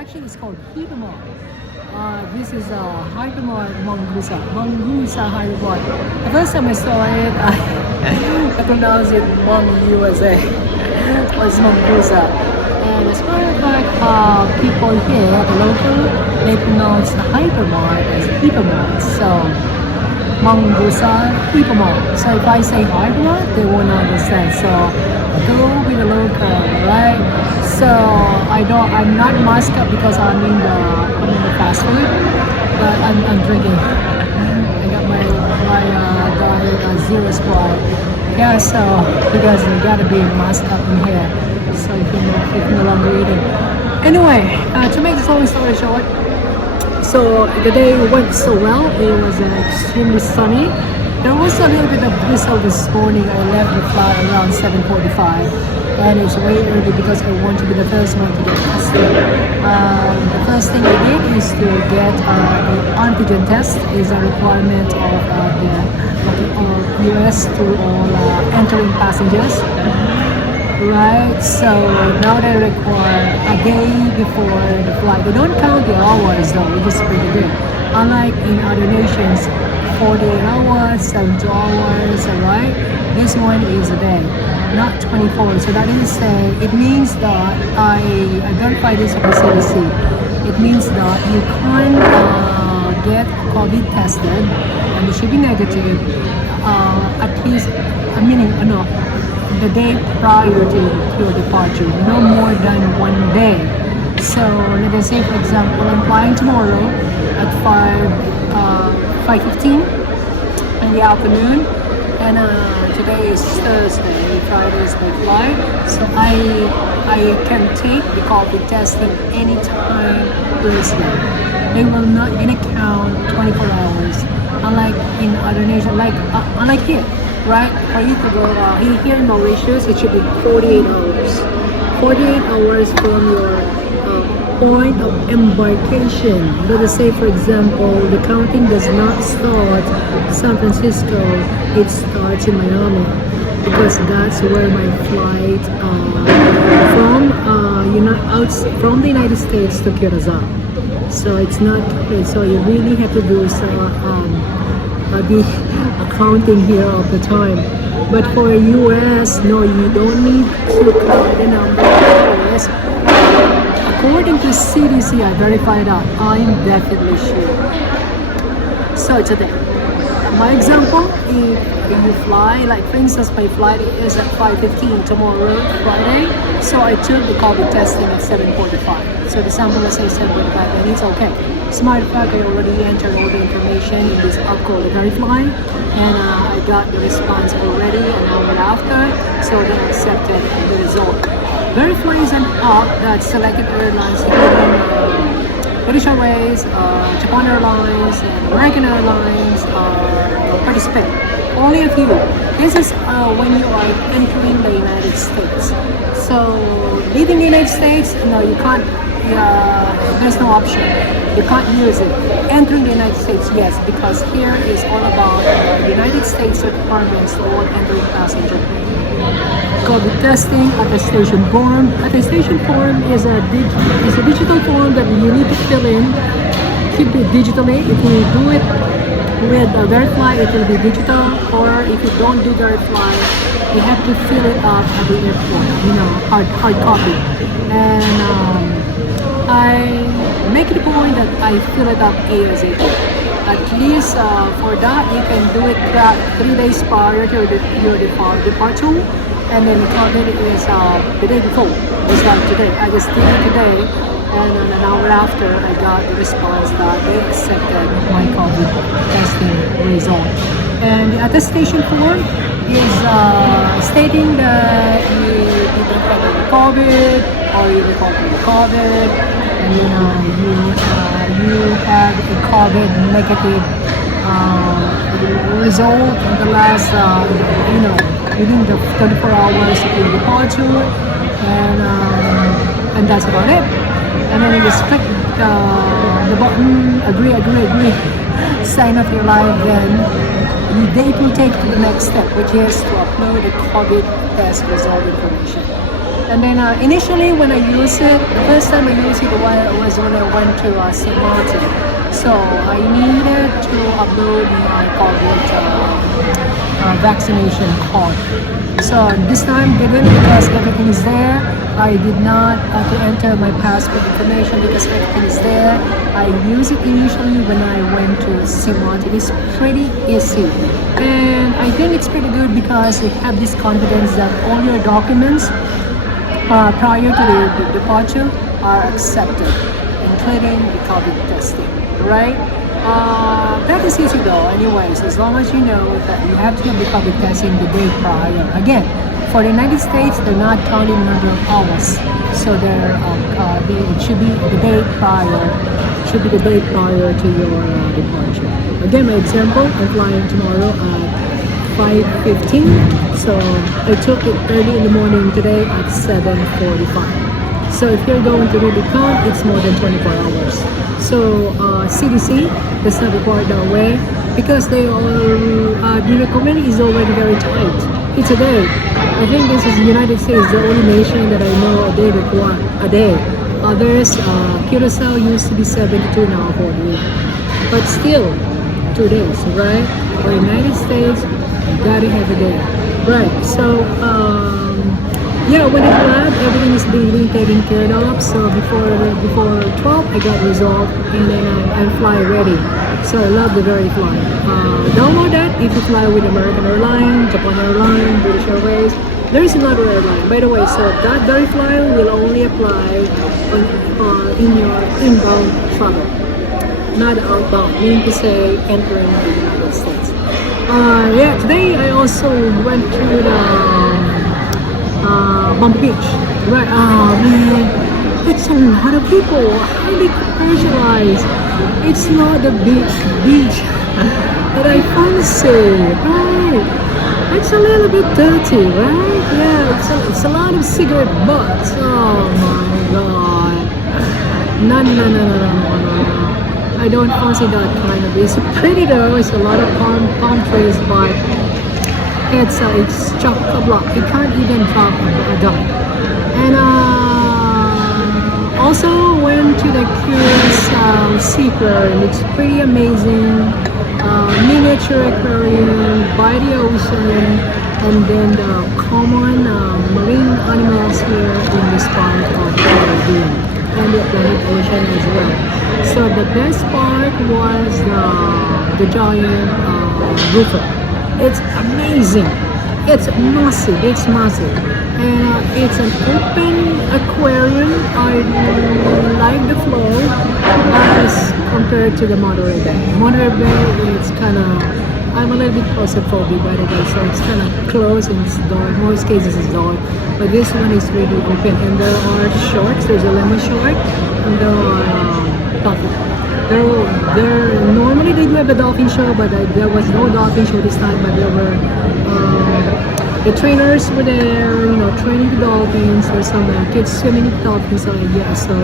Actually, it's called Hypermart. This is Hypermart Mongusa Hypermart. The first time I saw it, I pronounced it Mong USA. Or it's Mongusa. And as far as people here, the local, they pronounce Hypermart as Hypermart. So Mongusa Hypermart. So if I say Hypermart, they won't understand. So go with the local, right? So I'm not masked up because I'm in the fast food, but I'm drinking. I got my diet zero Sprite. Yeah, so because you gotta be masked up in here, so you can no longer eating. Anyway, to make this whole story short, so the day went so well. It was extremely sunny. There was a little bit of drizzle this morning. I left the flight around 7:45, and it's way early because I want to be the first one to get tested. The first thing I did is to get the antigen test. Is a requirement of the US to all entering passengers. Right, so now they require a day before the flight. They don't count the hours though, which is pretty good. Unlike in other nations, 48 hours, 72 hours, alright? This one is a day, not 24. So that is it means that I verified this with the CDC. It means that you can get COVID tested and it should be negative at least the day prior to your departure, no more than 1 day. So let us say, for example, I'm flying tomorrow at 5:15 in the afternoon, and today is Thursday, Friday is my flight, so I can take the COVID test at any time Thursday. They will not gonna count 24 hours, unlike in other nations, unlike here. Right, for you to go here in Mauritius, it should be 48 hours. 48 hours from your point of embarkation. Let us say, for example, the counting does not start San Francisco, it starts in Miami, because that's where my flight from the United States to Curacao. So it's not, so you really have to do the accounting here all the time. But for US, no, you don't need to count the number of hours. According to CDC, I verified that. I'm definitely sure. So today, my example, if you fly, like for instance, my flight is at 5:15 tomorrow, Friday. So I took the COVID testing at 7:45. So the sample is 7:45, and it's okay. As a matter of fact, I already entered all the information in this app called Verify, and I got the response already an hour after, so then I accepted the result. Verify is an app that selected airlines, including British Airways, Japan Airlines, and American Airlines participate. Only a few. This is when you are entering the United States. So leaving the United States, no, you can't. There's no option. You can't use it. Entering the United States, yes, because here is all about United States requirements to all entering passengers. COVID testing, attestation form. Attestation form is a digital form that you need to fill in. Keep it digitally. If you do it with Verify, it will be digital. Or if you don't do Verify, you have to fill it up at the airport. Hard copy. And I make it a point that I fill it up ASAP. At least for that, you can do it 3 days prior to your departure, and then the COVID is the day before. It's like today. I just did it today, and then an hour after, I got the response that they accepted my COVID testing result. And the attestation form is stating that you don't have COVID or you recovered COVID, and you had a COVID negative result in the last within the 24 hours of your departure, and that's about it. And then you just click the button, agree, sign up your live, then they will take to the next step, which is to upload the COVID test result information. And then initially when I used it, the first time I used it was when I went to St. Martin. So I needed to upload my COVID vaccination card. So this time didn't, because everything is there. I did not to enter my passport information because everything is there. I use it initially when I went to St. Martin. It's pretty easy. And I think it's pretty good because they have this confidence that all your documents prior to the departure are accepted, including the COVID testing, right? That is easy though, anyways, as long as you know that you have to have the COVID testing the day prior. Again, for the United States, they're not counting number of hours, so it should be the day prior. Should be the day prior to your departure. Again, my example, I'm flying tomorrow at 5:15, so I took it early in the morning today at 7:45. So if you're going to really count, it's more than 24 hours. So CDC does not require that way because they all the recommendation is already very tight. It's a day. I think this is the United States, the only nation that I know a day require a day. Others, Curacao used to be 72, now 48. But still, 2 days, right? For the United States, you gotta have a day. Right, so, yeah, when it lab, everything is being taken care of. So before 12, I got resolved, and then I'm fly ready. So I love the very fly. Download that if you fly with American Airlines, Japan Airlines, British Airways. There is another airline, by the way. So that very fly will only apply in your inbound travel, not outbound. Meaning to say, entering the United States. Yeah, today I also went to the Bomb Beach. Right, man, it's a lot of people, highly commercialized. It's not the beach that I fancy, right? It's a little bit dirty, right? Yeah, it's a lot of cigarette butts. Oh my god. No. I don't fancy that kind of. It's pretty though. It's a lot of palm trees, but it's chock-a-block. You can't even drop a dog. And also went to the Curacao Sea Aquarium. It's pretty amazing. Miniature aquarium by the ocean, and then the common marine animals here in this part of the Caribbean and the Atlantic Ocean as well. So the best part was the giant grouper. It's amazing. It's massive, and it's an open aquarium. I like the flow as compared to the Monterey Bay. Monterey Bay, it's kind of, I'm a little bit claustrophobic by the way, so it's kind of closed and it's dark. Most cases it's dark, but this one is really open, and there are shorts. There's a lemon short, and there are dolphin. Normally they do have a dolphin show, but there was no dolphin show this time. But there were the trainers were there, training the dolphins. There's some kids swimming with dolphins. So yeah, so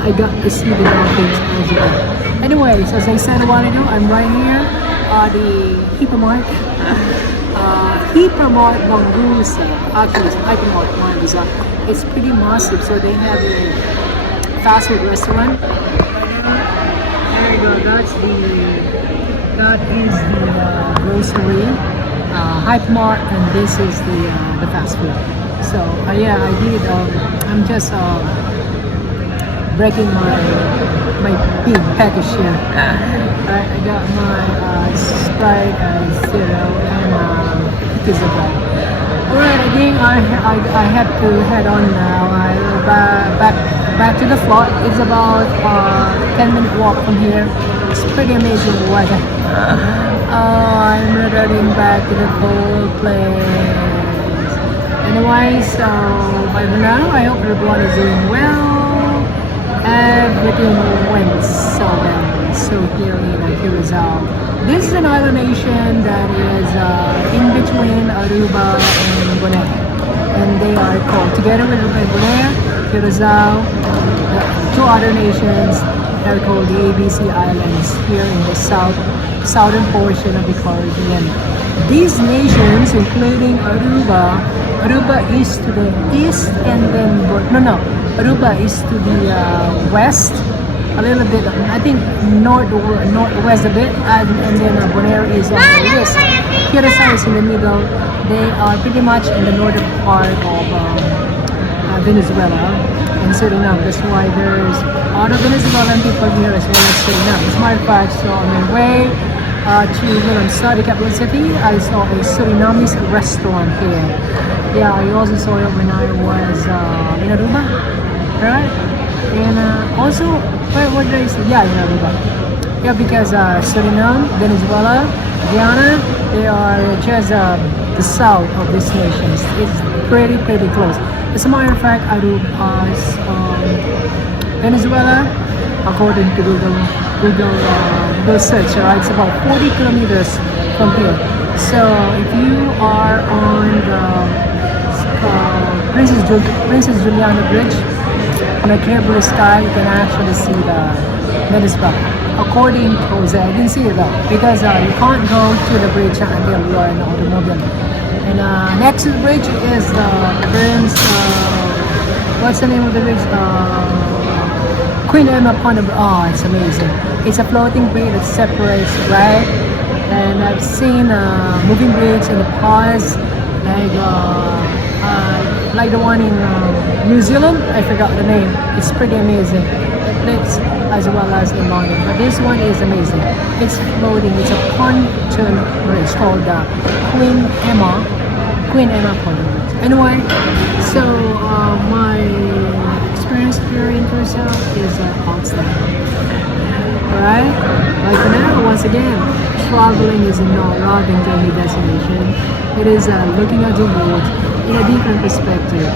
I got to see the dolphins as well. Anyways, as I said a while ago, I'm right here the Hypermart. Hypermart Mangusa. Actually, it's Hypermart Mangusa. It's pretty massive. So they have a fast food restaurant. There you go. That is the grocery, Hypermart, and this is the fast food. So yeah, I did. I'm just breaking my big package here. I got my Sprite Zero and pizza bread. Alright, I think I have to head on now. Back to the float. It's about 10-minute walk from here. It's pretty amazing weather. I'm returning back to the cold place. Anyway, so by now I hope everyone is doing well. Everything went so well. So here in Curacao. This is an island nation that is in between Aruba and Bonaire. And they are called, together with Aruba and Bonaire, Curacao, two other nations are called the ABC Islands here in the southern portion of the Caribbean. these nations, including Aruba, Aruba is to the east, and then Aruba is to the west, a little bit. I think northwest a bit, and then Bonaire is on the east. Curacao is in the middle. They are pretty much in the northern part of Venezuela and Suriname. That's why there's a lot of Venezuelan people here as well as Suriname. As a matter of fact, so on my way to the capital city, I saw a Surinamese restaurant here. Yeah, I also saw it when I was in Aruba, right? And also, what did I say? Yeah, in Aruba. Yeah, because Suriname, Venezuela, Guyana, they are just the south of these nations. It's pretty close. As a matter of fact, Aruba's Venezuela, according to Google search, right? It's about 40 kilometers from here. So if you are on the Princess Juliana Bridge, on a clear blue sky, you can actually see the Venezuela. According to Jose, I didn't see it though, because you can't go to the bridge until you are in the automobile. And next to the bridge is the Prince, what's the name of the bridge? Queen Emma Pond. Oh, it's amazing. It's a floating bridge that separates, right? And I've seen moving bridge in the past, like the one in New Zealand. I forgot the name. It's pretty amazing. It's as well as in London, but this one is amazing. It's floating. It's a pontoon bridge called Queen Emma Pond. Anyway, so my experience here in Curacao is outstanding. Alright? Like for now, once again, traveling is not robbing to any destination. It is looking at the world in a different perspective.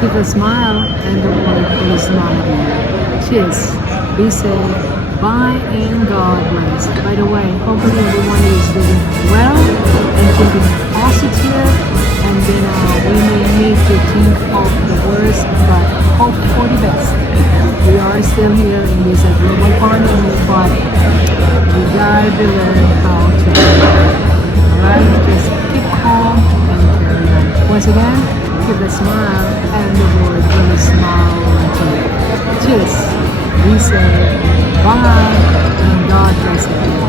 Keep a smile, and the world will smile at you. Cheers. Be safe. Bye, and God bless. By the way, hopefully everyone is doing well and thinking positive, and then we may need to think of the worst, but hope for the best. We are still here in this global pandemic, but we gotta learn how to do it. Alright, just keep calm and carry on. Once again, keep a smile, and the world will smile at you. Cheers. Be safe. Bye. And God bless you.